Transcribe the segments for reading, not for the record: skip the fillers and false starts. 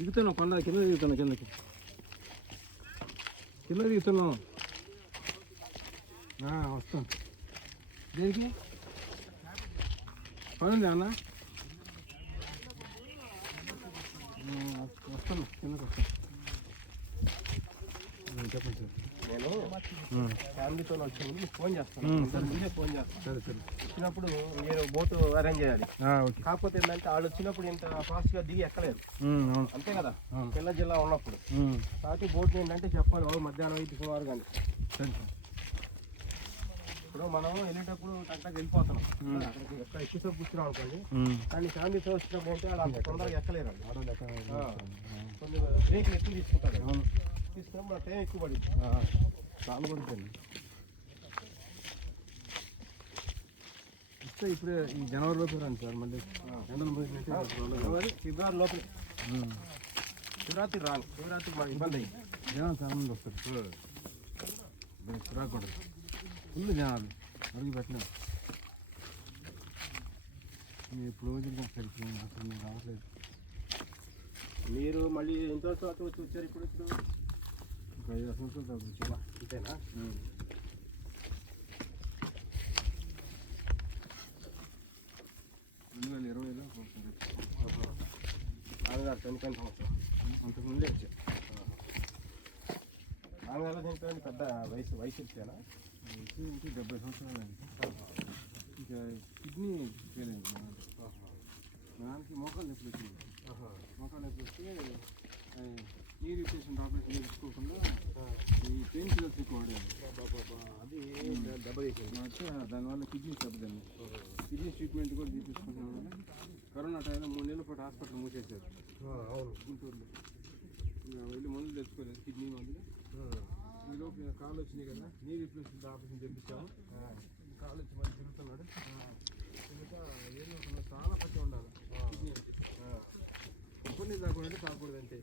దిగుతున్నాం కొండ కింద దిగుతున్నా కింద దిగుతున్నాం వస్తాం దేనికి పనుంది అన్న వస్తాను కిందకి వస్తాను చెప్పండి సార్ నేను ఫ్యామిలీతో వచ్చినప్పుడు మీకు ఫోన్ చేస్తాను మీరే ఫోన్ చేస్తాను సరే సరే వచ్చినప్పుడు మీరు బోటు అరేంజ్ చేయాలి ఓకే కాకపోతే ఏంటంటే వాళ్ళు వచ్చినప్పుడు ఇంత ఫాస్ట్గా దిగి ఎక్కలేరు అవును అంతే కదా పిల్ల జిల్లా ఉన్నప్పుడు ఉమ్. కాబట్టి బోట్ ఏంటంటే చెప్పాలి మధ్యాహ్నం అయితే సుమారు కానీ సరే సార్ ఇప్పుడు మనం వెళ్ళేటప్పుడు కరెక్ట్గా వెళ్ళిపోతున్నాం అక్కడికి ఎక్కడ ఎక్కువసేపు కూర్చున్నాం అనుకోండి కానీ ఫ్యామిలీతో వచ్చినప్పుడు అంటే వాళ్ళు అంత తొందరగా ఎక్కలేరు కొంచెం బ్రేక్లు ఎక్కువ తీసుకుంటారు తీసుకున్నప్పుడు ఆ టైం ఎక్కువ పడింది చాలా పడుతుంది ఇస్తే ఇప్పుడే ఈ జనవరిలోకి రండి సార్ మళ్ళీ ఎండలు పోయినట్టు ఫిబ్రవరి లోపల శివరాత్రి రాను శివరాత్రికి మాకు ఇబ్బంది అయ్యింది జనాలు చాలా మంది వస్తారు రాకూడదు ఫుల్ జనాలు అడిగి పెట్టలేము మీరు ఇప్పుడు రోజులు సరిపోయింది అసలు మీరు రావట్లేదు మీరు మళ్ళీ ఎంత వచ్చి వచ్చారు ఇప్పుడు ఒక 5 సంవత్సరాలు తగ్గించా అంతేనా నాన్నగారు చనిపోయిన సంవత్సరం అంతకుముందే వచ్చా నాన్నగారు చనిపోయిన పెద్ద వయసు ఇచ్చానా ఇంటి 70 సంవత్సరాలు అండి ఇంకా కిడ్నీ ఫెయిల్ అయింది దానికి మోకాలు నొప్పి వచ్చింది మోకాలు నొప్పి వస్తే నీ రిప్లేషన్ ఆపరేషన్ చేసుకోకుండా ఈ పెయిన్ కిల్లర్స్ ఎక్కువ వాడేది అది దెబ్బతీసింది దానివల్ల కిడ్నీ దెబ్బతింది కిడ్నీ ట్రీట్మెంట్ కూడా తీసుకుంటున్నాం వల్ల కరోనా టైంలో 3 నెలల పాటు హాస్పిటల్ మూసేశారు అవును గుంటూరులో ఇంకా వెళ్ళి మందులు తెచ్చుకోలేదు కిడ్నీ మందులు ఈలోపు కాలు వచ్చినాయి కదా నీ రిప్లేస్మెంట్ ఆపరేషన్ చేయించాము కాలు వచ్చి మళ్ళీ తిరుగుతున్నాడు ఇంకా ఏం చాలా పచ్చి ఉండాలి కిడ్నీ ఇబ్బంది కాకూడదు కాకూడదు అంటే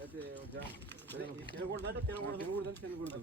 అయితే తినకూడదు అంటే తినకూడదు తినకూడదు